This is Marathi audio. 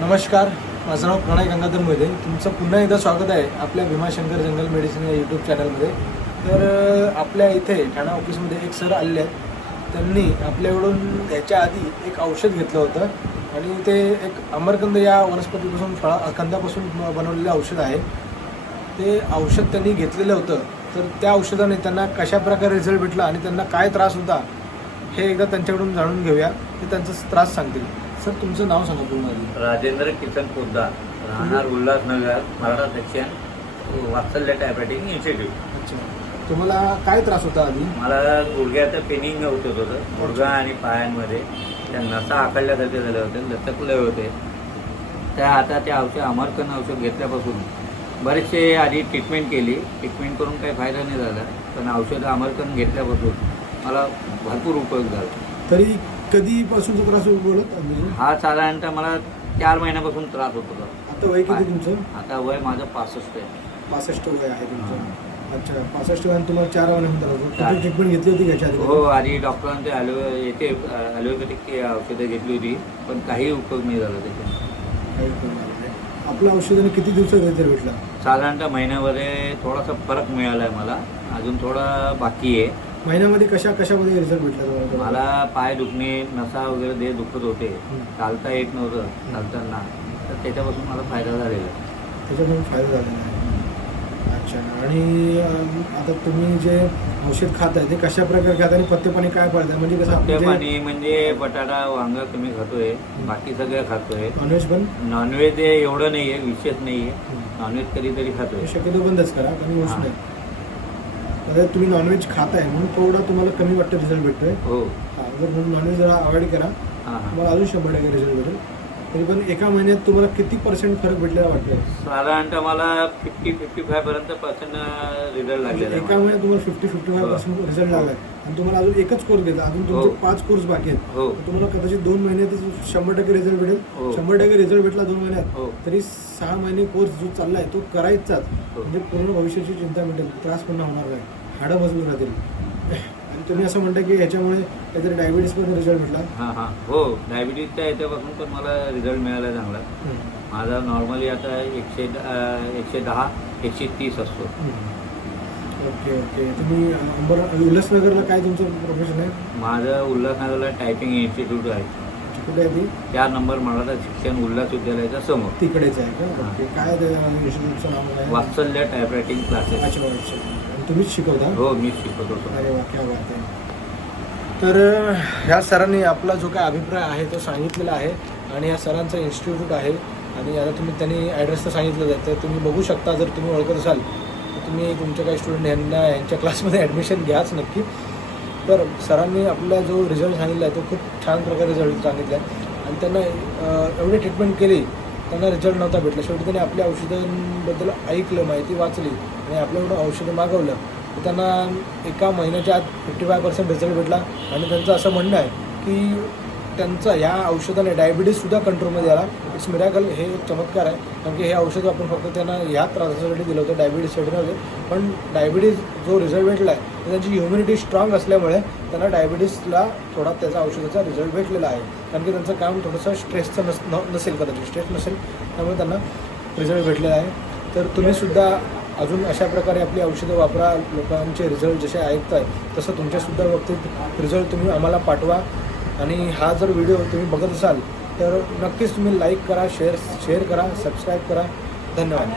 नमस्कार माझं नाव प्रणय गंगाधर मोहिते. तुमचं पुन्हा एकदा स्वागत आहे आपल्या भीमाशंकर जंगल मेडिसिन या यूट्यूब चॅनलमध्ये तर आपल्या इथे ठाणा ऑफिसमध्ये एक सर आले आहेत. त्यांनी आपल्याकडून याच्या आधी एक औषध घेतलं होतं. आणि ते एक अमरकंद या वनस्पतीपासून फळा कंदापासून बनवलेलं औषध आहे. ते औषध त्यांनी घेतलेलं होतं. तर त्या औषधाने त्यांना कशाप्रकारे रिझल्ट भेटला आणि त्यांना काय त्रास होता हे एकदा त्यांच्याकडून जाणून घेऊया. ते त्यांचा त्रास सांगतील. सर तुमचं नाव सांगा पूर्ण राजेंद्र किसन पोद्दार राहणार Ulhasnagar Maratha section Vatsalya typewriting institute अच्छा. तुम्हाला काय त्रास होता आधी? मला गुडघ्याचं पेनिंग होत होतं गुडघा आणि पायांमध्ये त्या नसा आखडल्यासारखे झाले होते लचकले होते. त्या आता ते औषध अमरकन औषध घेतल्यापासून बरेचसे आधी ट्रीटमेंट केली. ट्रीटमेंट करून काही फायदा नाही झाला पण औषधं अमरकन घेतल्यापासून मला भरपूर उपयोग झाला. तरी कधीपासूनचा त्रास बोलत? हा साधारणतः मला चार महिन्यापासून त्रास होत होता. आता वय किती तुमचं? आता वय माझं पासष्ट आहे. पासष्ट वय आहे तुमचं. अच्छा पासष्ट वय तुम्हाला चार होतं. कुठे ट्रीटमेंट घेतली होती याच्या आधी? हो आधी डॉक्टरांचे ॲलो येते ॲलोपॅथिक औषधं घेतली होती पण काही उपयोग नाही झाला त्याचा काही उपयोग नाही. आपलं औषधाने किती दिवसात रिझल्ट भेटला? साधारणतः महिन्यामध्ये थोडासा फरक मिळाला आहे मला. अजून थोडा बाकी आहे. महिन्यामध्ये कशा कशामध्ये रिझल्ट भेटला तुम्हाला? मला पाय दुखणे नसा वगैरे दे दुखत होते. चालता येत नव्हतं चालताना. तर त्याच्यापासून मला फायदा झालेला. आहे. त्याच्यामुळे फायदा झालेला आहे. अच्छा. आणि आता तुम्ही जे औषध खाताय ते कशा प्रकारे खात आणि पत्ते पाणी काय पाळताय? म्हणजे कसं पाणी म्हणजे बटाटा वांग कमी खातोय बाकी सगळं खातोय. नॉनव्हेज पण? नॉनव्हेज एवढं नाही आहे विशेष नाही आहे नॉनव्हेज कधीतरी खातोय. शक्यतो बंदच करा कमी गोष्ट. नाही आता तुम्ही नॉनव्हेज खाताय म्हणून थोडा तुम्हाला कमी वाटतं रिझल्ट भेटतोय. हो. हा, जर म्हणून नॉनव्हेज जरा अवॉइड करा. हां हां. तुम्हाला अजून शंभर टक्के रिझल्ट भेटेल. तरी पण एका महिन्यात तुम्हाला किती पर्सेंट फरक भेटलेला वाटतोय? साधारणतः मला फिफ्टी फिफ्टी फाय पर्यंत पर्सेंट रिझल्ट लागलेला एका आहे महिन्यात तुम्हाला fifty fifty five percent result लागलाय. आणि तुम्हाला अजून एकच कोर्स घेतला. अजून तुमचे हो. पाच कोर्स बाकी आहेत. हो. तर तुम्हाला कदाचित दोन महिन्यातच शंभर टक्के रिझल्ट भेटेल. हो. शंभर टक्के रिझल्ट भेटला दोन महिन्यात. तरी सहा महिने कोर्स जो चाललाय तो करायचाच. हो. म्हणजे पूर्ण भविष्याची चिंता मिटेल त्रास पण होणार नाही. हाडं मजबूत राहतील. आणि तुम्ही असं म्हणता की याच्यामुळे काहीतरी डायबिटीस पण रिझल्ट भेटला. हां हां. हो डायबिटीजच्या याच्यापासून पण मला रिझल्ट मिळाला चांगला. माझा नॉर्मली आता एकशे एकशे दहा एकशे तीस असतो. Okay okay. तुम्ही अंबर उल्हासनगरला काय तुमचं प्रोफेशन आहे? माझं उल्हासनगरला टायपिंग इन्स्टिट्यूट आहे. कुठे आहे ती? चार नंबर मराठा शिक्षण उल्हास विद्यालयाच्या समोर. तिकडेच आहे का. ओके. काय ते इन्स्टिट्यूटचं नाव? काय वात्सल्य टायपरायटिंग क्लासेस अच्छा अच्छा. तुम्हीच शिकवता? हो मी शिकवतो. अरे वा क्या बात आहे. तर ह्या सरांनी आपला जो काय अभिप्राय आहे तो सांगितलेला आहे आणि ह्या सरांचं इन्स्टिट्यूट आहे आणि आता तुम्ही त्यांनी ॲड्रेस तर सांगितलं तर तुम्ही बघू शकता जर तुम्ही ओळखत असाल तर तुम्ही तुमच्या काही स्टुडंट यांना यांच्या क्लासमध्ये ॲडमिशन घ्याच नक्की. तर सरांनी आपला जो रिझल्ट सांगितला आहे तो खूप छान प्रकारे रिझल्ट सांगितला आहे. आणि त्यांना एवढी ट्रीटमेंट केली त्यांना रिझल्ट नव्हता भेटला. शेवटी त्यांनी आपल्या औषधांबद्दल ऐकलं माहिती वाचली आणि आपल्याकडून औषधं मागवलं. तर त्यांना एका महिन्याच्या आत फिफ्टी फाय पर्सेंट रिझल्ट भेटला. आणि त्यांचं असं म्हणणं आहे की त्यांचा ह्या औषधाने डायबिटीजसुद्धा कंट्रोलमध्ये आला. इट्स मिरॅकल हे एक चमत्कार आहे. कारण की हे औषध आपण फक्त त्यांना ह्या त्रासासाठी दिलं होतं डायबिटीजसाठी नव्हतं पण डायबिटीज जो रिझल्ट भेटला आहे त्यांची ह्युमिनिटी स्ट्रॉंग असल्यामुळे त्यांना डायबिटीजला थोडा त्याचा औषधाचा रिझल्ट भेटलेला आहे. कारण की त्यांचं काम थोडंसं स्ट्रेसचं नस न- नसेल कदाचित स्ट्रेस नसेल त्यामुळे त्यांना रिझल्ट भेटलेला आहे. तर तुम्हीसुद्धा अजून अशा प्रकारे आपली औषधं वापरा लोकांचे रिझल्ट जसे ऐकताय तसं तुमच्यासुद्धा बाबतीत रिझल्ट तुम्ही आम्हाला पाठवा. आणि हा जर व्हिडिओ तुम्ही बघत असाल तर नक्कीच तुम्ही लाईक करा शेअर शेअर करा सबस्क्राईब करा. धन्यवाद.